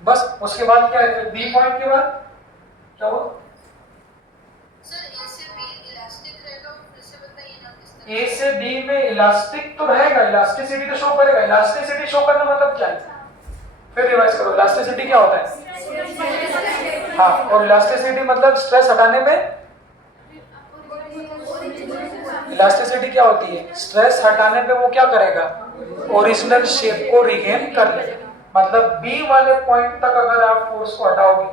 बस उसके बाद क्या है, फिर बी पॉइंट के बाद क्या हुआ? सर ए से बी इलास्टिक रहेगा, फिर से बताइए ना किस तरह। ए से बी में इलास्टिक तो रहेगा, इलास्टिसिटी तो शो करेगा। इलास्टिसिटी शो करना मतलब क्या है? फिर रिवाइज करो, इलास्टिसिटी क्या होता है? हाँ, और इलास्टिसिटी मतलब स्ट्रेस हटाने पे, इलास्टिसिटी क्या होती है? स्ट्रेस हटाने पे वो क्या करेगा? ओरिजिनल शेप को रिगेन कर लेगा। मतलब बी वाले पॉइंट तक अगर आप फोर्स को हटाओगे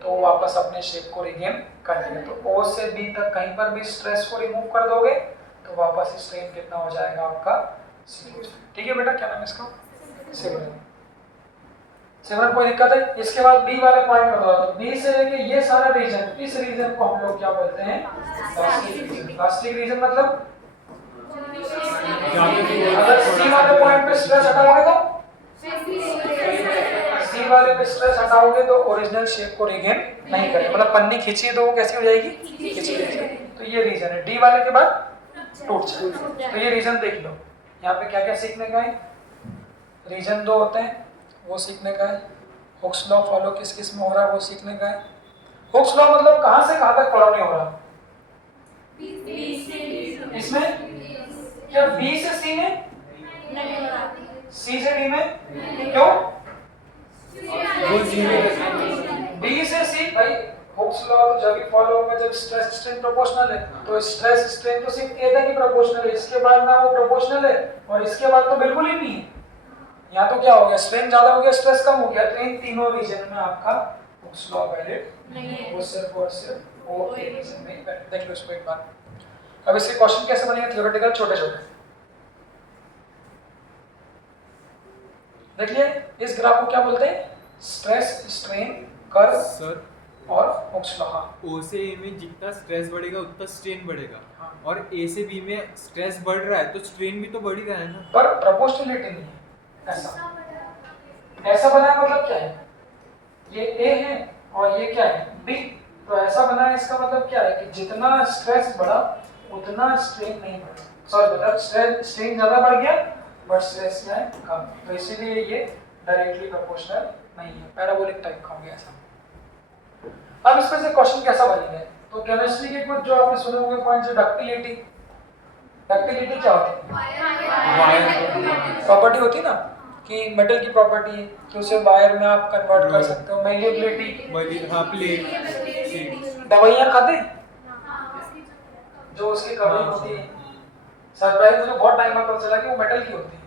तो वापस अपने शेप को रिगेन कर लेगा। तो ओ से बी तक कहीं पर भी स्ट्रेस को रिमूव कर दोगे तो वापस स्ट्रेन कितना हो जाएगा आपका? जीरो। ठीक है बेटा, क्या नाम है इसका? सिमरन। सिमरन, कोई दिक्कत है? इसके बाद बी वाले पॉइंट में तो बी से लेके ये सारा रीजन, इस रीजन को हम लोग क्या बोलते हैं? Plastic reason. प्लास्टिक रीजन मतलब अगर सी वाले पॉइंट पे स्ट्रेस हटाओगे तो, सी वाले पे स्ट्रेस हटाओगे तो ओरिजिनल शेप को रिगेन नहीं करेगा। मतलब पन्नी खींची तो वो कैसी हो जाएगी? खींची जाएगी। तो ये रीजन है। डी वाले के बाद टूट जाए। तो ये रीजन देख लो, यहाँ पे क्या क्या सीखने का है? रीजन दो होते हैं, वो सीखने का है। हुक्स लॉ फॉलो किस किस में हो रहा है वो सीखने का है। हुक्स लॉ मतलब कहाँ से कहाँ तक फॉलो नहीं हो रहा? इसमें क्या बी से सी में? सी से डी में? क्यों? बी से सी भाई, हुक्स लॉ तो जब भी फॉलो होगा जब स्ट्रेस स्ट्रेन प्रोपोर्शनल है। तो स्ट्रेस स्ट्रेन तो सिर्फ ए तक ही प्रोपोर्शनल है, इसके बाद ना वो प्रोपोर्शनल है और इसके बाद तो बिल्कुल ही नहीं है। यहाँ तो क्या हो गया? स्ट्रेन ज्यादा हो गया, स्ट्रेस कम हो गया। तो इन तीनों रीजन में आपका हुक्स लॉ वैलिड नहीं है, वो सिर्फ और सिर्फ वो ए रीजन में वैलिड। देख लो इसको एक बार। अब इसके क्वेश्चन कैसे बनेंगे? थ्योरेटिकल छोटे छोटे। देखिए इस ग्राफ को क्या बोलते हैं? स्ट्रेस स्ट्रेन कर्व सर और हुक्स लॉ। ओ से ए में जितना स्ट्रेस बढ़ेगा उतना स्ट्रेन बढ़ेगा। हाँ। और ए से बी में स्ट्रेस बढ़ रहा है तो स्ट्रेन भी तो बढ़ ही रहा है ना। पर प्रोपोर्शनलिटी नहीं है। ऐसा बना है मतलब क्या है? ये ए है और ये क्या है? बी। तो ऐसा बना है, इसका मतलब क्या है कि जितना स्ट्रेस बढ़ा उतना स्ट्रेन नहीं बढ़ा। सॉरी, मतलब स्ट्रेन ज्यादा बढ़ गया बट स्ट्रेस में कम। तो इसीलिए ये डायरेक्टली प्रोपोर्शनल नहीं है, पैराबोलिक टाइप का हो गया ऐसा। अब इसमें से क्वेश्चन कैसा बनेगा? तो केमिस्ट्री के कुछ जो आपने सुने होंगे पॉइंट, जो डक्टिलिटी। डक्टिलिटी क्या होती है? प्रॉपर्टी होती है ना कि मेटल की प्रॉपर्टी है कि उसे वायर में आप कन्वर्ट कर सकते हो। मेलिएबिलिटी। हाँ, प्लेट। दवाइयाँ खाते हैं जो उसकी कवरिंग होती है, सरप्राइज मुझे बहुत टाइम बाद पता चला कि वो मेटल की होती है।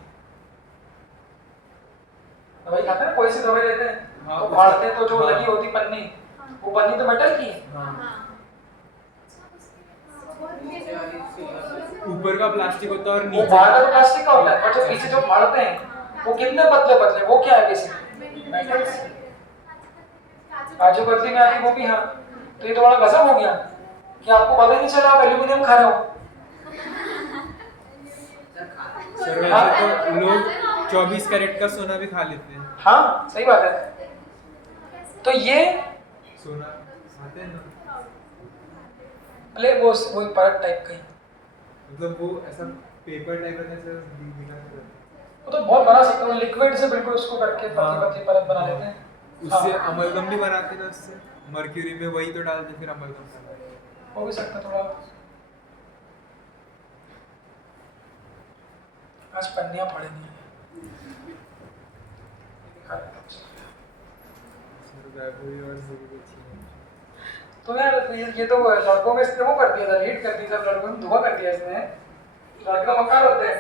दवाई खाते हैं ना, कोई सी दवाई लेते हैं तो फाड़ते हैं तो जो लगी होती पन्नी, वो पन्नी तो मेटल की है। ऊपर का प्लास्टिक होता है और वो नीचे बाहर का तो प्लास्टिक का होता है, पर जो पीछे जो फाड़ते हैं वो कितने पतले पतले, वो क्या है? Basically metals. काजू कतली में आती वो भी। हाँ, तो ये तो बड़ा गजब हो गया कि आपको पता ही नहीं चला आप एल्यूमिनियम खा रहे हो। सर वैसे तो लोग 24 कैरेट का सोना भी खा लेते हैं। हाँ सही बात है। तो ये सोना खाते हैं ना, प्ले वो परत टाइप का ही, मतलब वो ऐसा पेपर टाइप का ऐसा दिखा। वो तो बहुत बना सकते हो, लिक्विड से बिल्कुल उसको करके पतली पतली परत बना लेते हैं। उससे हाँ। अमलगम भी बनाते हैं ना, उससे मर्क्यूरी में वही तो डालते फिर अमलगम बनाते हैं। हो भी सकता थोड़ा। आज पन्नियां पड़ेंगी। तो यार ये तो लड़कों में इसने वो कर दिया था, लीड कर दिया था, लड़कों ने धुआं कर दिया इसने। लड़का मक्कार होते हैं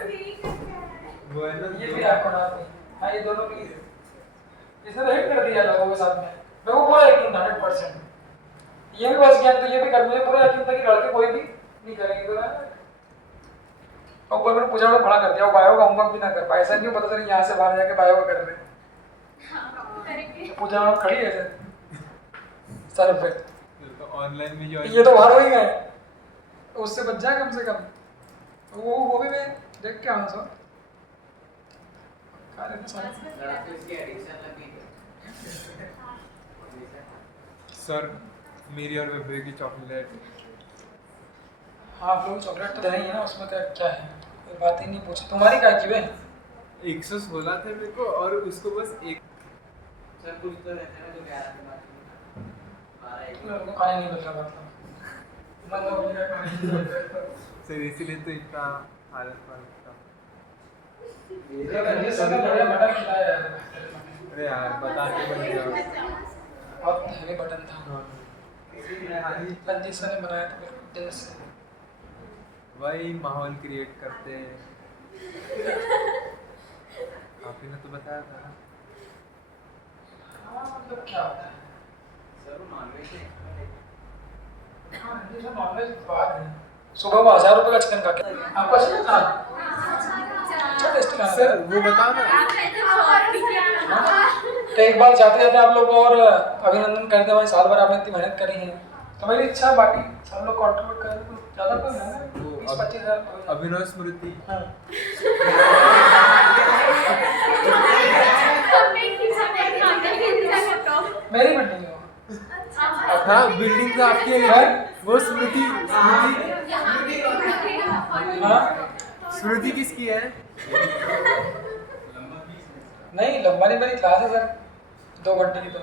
वो है ना, ये भी आपको ना। हाँ, ये दोनों भी इसने तो हिट कर दिया लोगों के साथ में। मेरे को पूरा यकीन 100%। ये भी बस गया तो ये भी कर, मुझे पूरा यकीन था कि लड़के कोई भी नहीं करेंगे। तो और ऊपर मैंने पूछा तो खड़ा कर दिया, वो बायो का होमवर्क भी ना कर पाए। ऐसा नहीं पता चला यहाँ से बाहर जाके बायो का कर रहे हैं। पूछा खड़ी है सर पे, ऑनलाइन में जो ये तो बाहर हो ही गए, उससे बच जाए कम से कम। वो भी मैं देख के आऊँ सर। सर मेरी और बेबे की चॉकलेट। हाँ, आप लोग चॉकलेट तो देना ही है ना, उसमें क्या है? कोई बात ही नहीं पूछी। तुम्हारी क्या की बे? 116 थे मेरे को और उसको बस एक। सर कुछ तो रहते हैं जो 11 के बाद 12 उनको खाने नहीं मिल रहा मतलब मेरा खाने नहीं मिल रहा। सर इसीलिए तो इतना हालत था। ये सब बढ़िया मटन खिलाया यार। अरे यार बता के बन गया। बहुत हैवी बटन था। हाँ जी, रंजीत सर ने बनाया था बिल्कुल दिल से। वही माहौल क्रिएट करते हैं। आपने तो बताया था ना। हाँ मतलब क्या होता है? सर वो नॉनवेज है हाँ ये सब नॉनवेज बात है। सुबह वो 1000 रुपए का चिकन खा के आपको अच्छा लगा? अच्छा टेस्टी लगा सर वो बताओ ना। तो एक बार जाते जाते आप लोग और अभिनंदन करते हैं भाई, साल भर आपने इतनी मेहनत करी है तो मेरी इच्छा है बाकी सब लोग कंट्रीब्यूट करें तो ज़्यादा तो नहीं है, 20-25 हज़ार। अभिनव स्मृति। हाँ मेरी बिल्डिंग है वो। हाँ बिल्डिंग तो आपकी है लेकिन वो स्मृति हाँ स्मृति किसकी है? नहीं लंबा नहीं, मेरी क्लास है सर 2 घंटे की तो।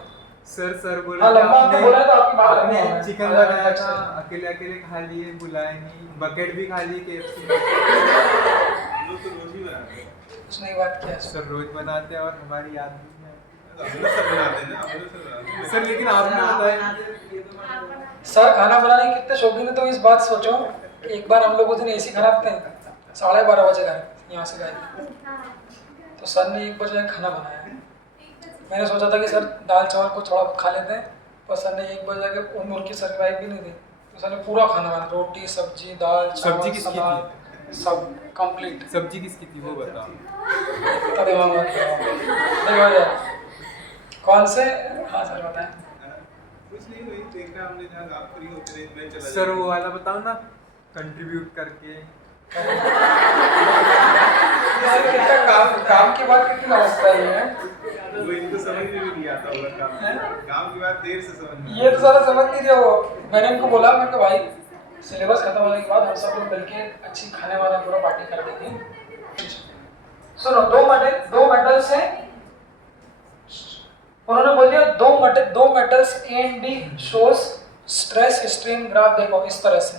सर बोले हाँ लंबा आपने बोला तो आपकी बात आपने नहीं है। चिकन बनाया था, अकेले अकेले खा लिए, बुलाए नहीं, बकेट भी खा लिए KFC में। कुछ नहीं बात किया सर रोज बनाते हैं और हमारी याद नहीं है सर, लेकिन आपने बताया। सर खाना बनाने के कितने शौकीन है तो इस बात सोचो, एक बार हम लोग उस दिन AC खराब थे, 12:30 बजे गए यहाँ से गए तो सर ने 1 बजे खाना बनाया। मैंने सोचा था कि सर दाल चावल को थोड़ा खा लेते हैं, पर सर ने 1 बजे के उनकी सर की वाइफ भी नहीं थी तो सर ने पूरा खाना बनाया, रोटी सब्जी दाल चावल सब्जी किसकी सलाद, सब कंप्लीट। सब्जी किसकी थी वो बताओ। इतना दिमाग मत लगाओ। देखो यार कौन से, हाँ सर बताएं। सर वो वाला बताओ ना, कंट्रीब्यूट करके। यार कितना काम की बात कितनी अवस्था है वो इनको समझ में भी नहीं आता होगा काम की बात देर से समझ में। ये तो सारा समझ नहीं रहे वो। मैंने उनको बोला, मैंने कहा भाई सिलेबस खत्म होने के बाद हम सब लोग मिलके अच्छी खाने वाला पूरा पार्टी कर देंगे। सुनो 2 मेटल्स हैं, उन्होंने बोल दिया 2 metals A and B shows stress strain graph. देखो इस तरह से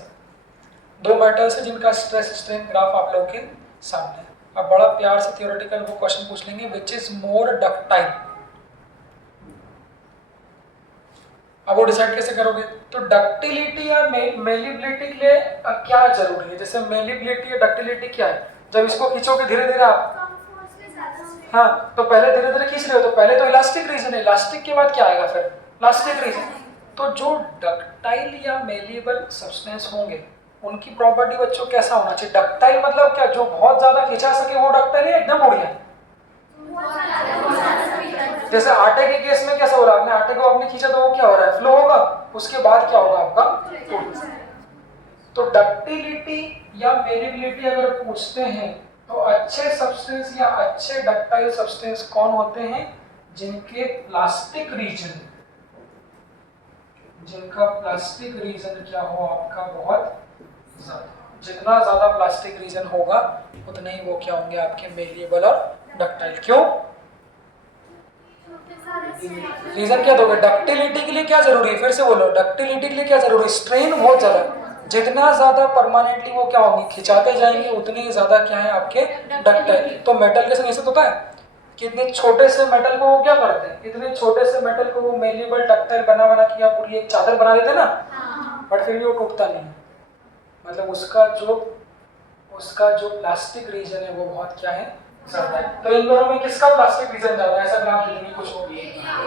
2 मेटल्स हैं जिनका स्ट्रेस स्ट्रेन ग्राफ आप लोग के सामने है। अब बड़ा प्यार से थियोरेटिकल वो क्वेश्चन पूछ लेंगे, विच इज मोर डक्टाइल। अब वो डिसाइड कैसे करोगे? तो डक्टिलिटी या मेलिबिलिटी के लिए क्या जरूरी है? जैसे मेलिबिलिटी या डक्टिलिटी क्या है? जब इसको खींचोगे धीरे धीरे आप, हाँ तो पहले धीरे धीरे खींच रहे हो तो पहले तो इलास्टिक रीजन है, इलास्टिक के बाद क्या आएगा फिर? Elastic region. तो जो डक्टाइल या मेलिएबल सब्सटेंस होंगे उनकी प्रॉपर्टी बच्चों कैसा होना चाहिए? डक्टाइल मतलब क्या? जो बहुत ज्यादा खींचा सके वो डक्टाइल है, एकदम उड़ गया। जैसे आटे के केस में कैसा हो रहा है, आपने आटे को आपने खींचा तो वो क्या हो रहा है? फ्लो होगा, उसके बाद क्या होगा आपका? तो डक्टिलिटी या मेलिबिलिटी अगर पूछते हैं तो अच्छे सब्सटेंस या अच्छे डक्टाइल सब्सटेंस कौन होते हैं? जिनके प्लास्टिक रीजन, जिनका प्लास्टिक रीजन क्या हो आपका? बहुत ज्यादा। जितना ज्यादा प्लास्टिक रीजन होगा उतने ही वो क्या होंगे आपके? मेलिएबल और डक्टाइल। क्यों? रीजन क्या दोगे? डक्टिलिटी के लिए क्या जरूरी है? फिर से बोलो, डक्टिलिटी के लिए क्या जरूरी है? स्ट्रेन बहुत ज्यादा, जितना ज्यादा परमानेंटली वो क्या होंगे? खिंचाते जाएंगे उतने ही ज्यादा क्या है आपके? डक्टाइल। तो मेटल के संग ऐसे होता है कि इतने छोटे से मेटल को वो क्या करते हैं? इतने छोटे से मेटल को वो मेलिएबल डक्टाइल बना के पूरी एक चादर बना देते हैं ना, बट फिर भी वो टूटता नहीं है। मतलब उसका जो प्लास्टिक रीजन है वो बहुत क्या है? ज्यादा है। तो इन दोनों में किसका प्लास्टिक रीजन ज्यादा है? ऐसा ग्राफ देंगे कुछ हो। तो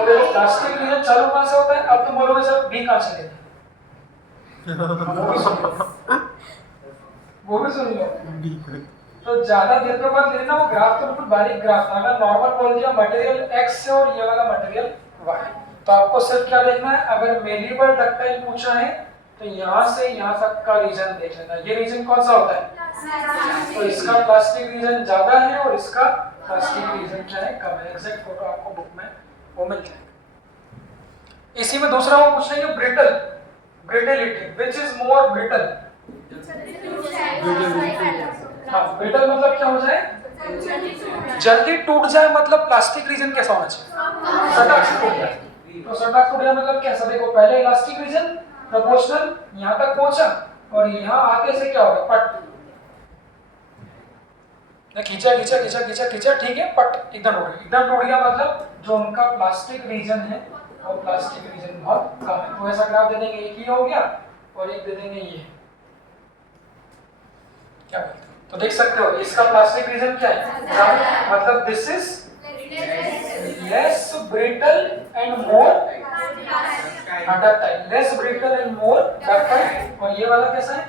देखो प्लास्टिक रीजन चालू कहां से होता है? अब तुम बोलोगे सर बी कहां से लेते हैं? वो भी सुन लो। तो ज्यादा देर के बाद लेना, वो ग्राफ तो बिल्कुल बारीक ग्राफ था। अगर नॉर्मल बोल दिया मटेरियल एक्स से और ये वाला मटेरियल वाई, तो आपको सिर्फ क्या देखना है? अगर मेलिएबल डक्टाइल पूछा है तो यहाँ से यहाँ तक का रीजन देख लेना। ये रीजन कौन सा होता है? तो इसका प्लास्टिक रीजन ज्यादा है और इसका प्लास्टिक रीजन क्या है? कम है। एग्जैक्ट फोटो आपको बुक में वो मिल जाएगा। इसी में दूसरा वो पूछ लेंगे brittle, brittleness, which is more brittle. हाँ ब्रिटल मतलब क्या हो जाए? जल्दी टूट जाए मतलब प्लास्टिक रीजन कैसा होना चाहिए? सटाक से टूट जाए। तो सटाक टूट गया मतलब कैसा? देखो पहले इलास्टिक रीजन प्रोपोर्शनल यहाँ तक पहुंचा और यहाँ आगे से क्या हो गया? पट खींचा खींचा खींचा खींचा खींचा, ठीक है, पट एकदम टूट गया। एकदम टूट गया मतलब जो उनका प्लास्टिक रीजन है वो प्लास्टिक रीजन बहुत कम है। तो ऐसा ग्राफ दे देंगे, एक ही हो गया और एक दे देंगे ये, क्या बोलते हैं? तो देख सकते हो इसका प्लास्टिक रीजन क्या है? मतलब this is less brittle and more ductile, less brittle and more ductile, और ये वाला कैसा है?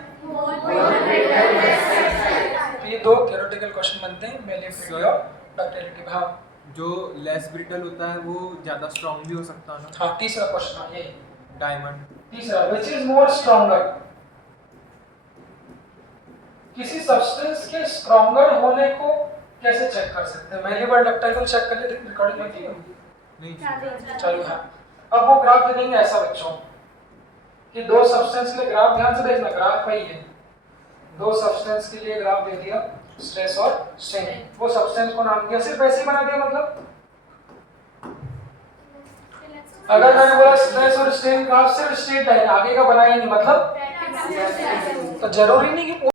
तो ये दो थ्योरेटिकल क्वेश्चन बनते हैं मेलिबिलिटी और डक्टिलिटी। हाँ, जो लेस ब्रिटल होता है वो ज्यादा स्ट्रांग भी हो सकता है ना? हाँ तीसरा क्वेश्चन है ये, डायमंड। तीसरा व्हिच इज मोर स्ट्रॉन्गर। किसी सब्सटेंस के स्ट्रॉन्गर होने को कैसे चेक कर सकते हैं? मेलिबल डक्टाइल को चेक कर लेते हैं, रिकॉर्डिंग में थी नहीं, चलो। हाँ, अब वो ग्राफ दे देंगे ऐसा बच्चों कि दो सब्सटेंस के लिए ग्राफ, ध्यान से देखना, ग्राफ वही है, दो सब्सटेंस के लिए ग्राफ दे दिया, स्ट्रेस और स्ट्रेन, वो सब्सटेंस को नाम दिया, सिर्फ ऐसे ही बना दिया। मतलब अगर मैंने बोला स्ट्रेस और स्ट्रेन ग्राफ सिर्फ स्ट्रेट लाइन, आगे का बनाया ही नहीं, मतलब तो जरूरी नहीं कि